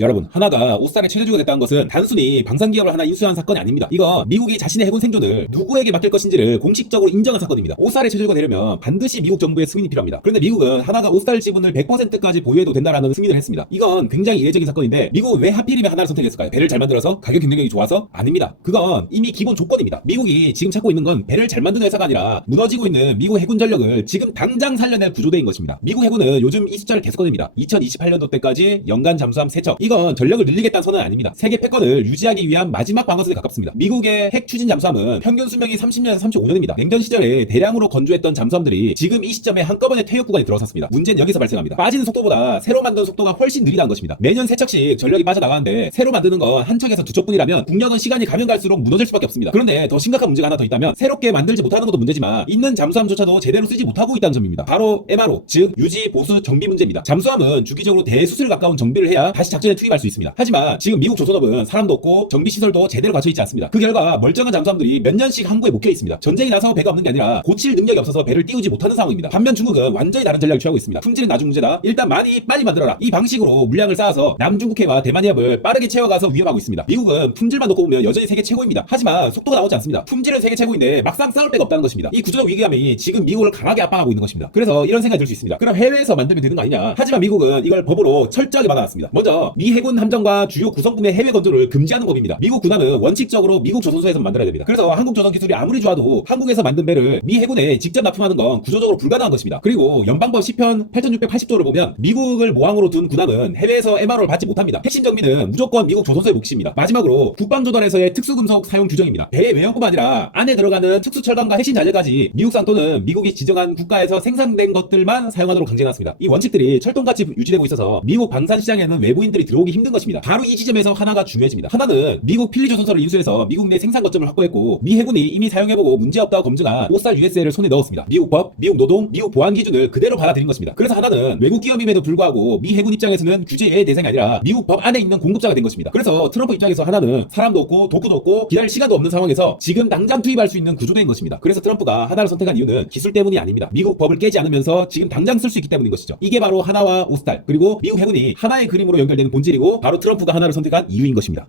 여러분, 하나가 오스탈의 최저주가 됐다는 것은 단순히 방산기업을 하나 인수한 사건이 아닙니다. 이거 미국이 자신의 해군 생존을 누구에게 맡길 것인지를 공식적으로 인정한 사건입니다. 오스탈의 최저주가 되려면 반드시 미국 정부의 승인이 필요합니다. 그런데 미국은 하나가 오스탈 지분을 100%까지 보유해도 된다라는 승인을 했습니다. 이건 굉장히 이례적인 사건인데 미국은 왜 하필이면 하나를 선택했을까요? 배를 잘 만들어서 가격 경쟁력이 좋아서? 아닙니다. 그건 이미 기본 조건입니다. 미국이 지금 찾고 있는 건 배를 잘 만드는 회사가 아니라 무너지고 있는 미국 해군 전력을 지금 당장 살려낼 구조대인 것입니다. 미국 해군은 요즘 이 숫자를 계속 꺼냅니다. 2028년도 때까지 연간 잠수함 3척. 이건 전력을 늘리겠다는 선은 아닙니다. 세계 패권을 유지하기 위한 마지막 방어선에 가깝습니다. 미국의 핵 추진 잠수함은 평균 수명이 30년에서 35년입니다. 냉전 시절에 대량으로 건조했던 잠수함들이 지금 이 시점에 한꺼번에 퇴역 구간에 들어섰습니다. 문제는 여기서 발생합니다. 빠지는 속도보다 새로 만든 속도가 훨씬 느리다는 것입니다. 매년 3척씩 전력이 빠져나가는데 새로 만드는 건 한 척에서 2척뿐이라면 국력은 시간이 가면 갈수록 무너질 수밖에 없습니다. 그런데 더 심각한 문제가 하나 더 있다면 새롭게 만들지 못하는 것도 문제지만 있는 잠수함조차도 제대로 쓰지 못하고 있다는 점입니다. 바로 MRO, 즉 유지, 보수, 정비 문제입니다. 잠수함은 주기적으로 대수술 가까운 정비를 해야 다시 작전에 투입할 수 있습니다. 하지만 지금 미국 조선업은 사람도 없고 정비 시설도 제대로 갖춰 있지 않습니다. 그 결과 멀쩡한 잠수함들이 몇 년씩 항구에 묵혀 있습니다. 전쟁이 나서 배가 없는 게 아니라 고칠 능력이 없어서 배를 띄우지 못하는 상황입니다. 반면 중국은 완전히 다른 전략을 취하고 있습니다. 품질은 나중 문제다. 일단 많이 빨리 만들어라. 이 방식으로 물량을 쌓아서 남중국해와 대만 해협을 빠르게 채워가서 위협하고 있습니다. 미국은 품질만 놓고 보면 여전히 세계 최고입니다. 하지만 속도가 나오지 않습니다. 품질은 세계 최고인데 막상 싸울 데가 없다는 것입니다. 이 구조적 위기감이 지금 미국을 강하게 압박하고 있는 것입니다. 그래서 이런 생각이 들 수 있습니다. 그럼 해외에서 만들면 되는 거 아니냐? 하지만 미국은 이걸 법으로 철저하게 막아놨습니다. 먼저 미 해군 함정과 주요 구성품의 해외 건조를 금지하는 법입니다. 미국 군함은 원칙적으로 미국 조선소에서 만들어야 됩니다. 그래서 한국 조선 기술이 아무리 좋아도 한국에서 만든 배를 미 해군에 직접 납품하는 건 구조적으로 불가능한 것입니다. 그리고 연방법 10편 8680조를 보면 미국을 모항으로 둔 군함은 해외에서 MRO를 받지 못합니다. 핵심 정비는 무조건 미국 조선소의 몫입니다. 마지막으로 국방조달에서의 특수금속 사용 규정입니다. 배의 외형뿐만 아니라 안에 들어가는 특수철강과 핵심 자재까지 미국산 또는 미국이 지정한 국가에서 생산된 것들만 사용하도록 강제해놨습니다. 이 원칙들이 철통같이 유지되고 있어서 미국 방산 시장에는 외부인들이 들어오기 힘든 것입니다. 바로 이 지점에서 하나가 중요해집니다. 하나는 미국 필리조선소를 인수해서 미국 내 생산 거점을 확보했고 미 해군이 이미 사용해보고 문제없다고 검증한 오스탈 USA를 손에 넣었습니다. 미국 법, 미국 노동, 미국 보안 기준을 그대로 받아들인 것입니다. 그래서 하나는 외국 기업임에도 불구하고 미 해군 입장에서는 규제의 대상이 아니라 미국 법 안에 있는 공급자가 된 것입니다. 그래서 트럼프 입장에서 하나는 사람도 없고 도구도 없고 기다릴 시간도 없는 상황에서 지금 당장 투입할 수 있는 구조된 것입니다. 그래서 트럼프가 하나를 선택한 이유는 기술 때문이 아닙니다. 미국 법을 깨지 않으면서 지금 당장 쓸 수 있기 때문인 것이죠. 이게 바로 하나와 오스탈 그리고 미국 해군이 하나의 그림으로 연결되는 본질이고 바로 트럼프가 하나를 선택한 이유인 것입니다.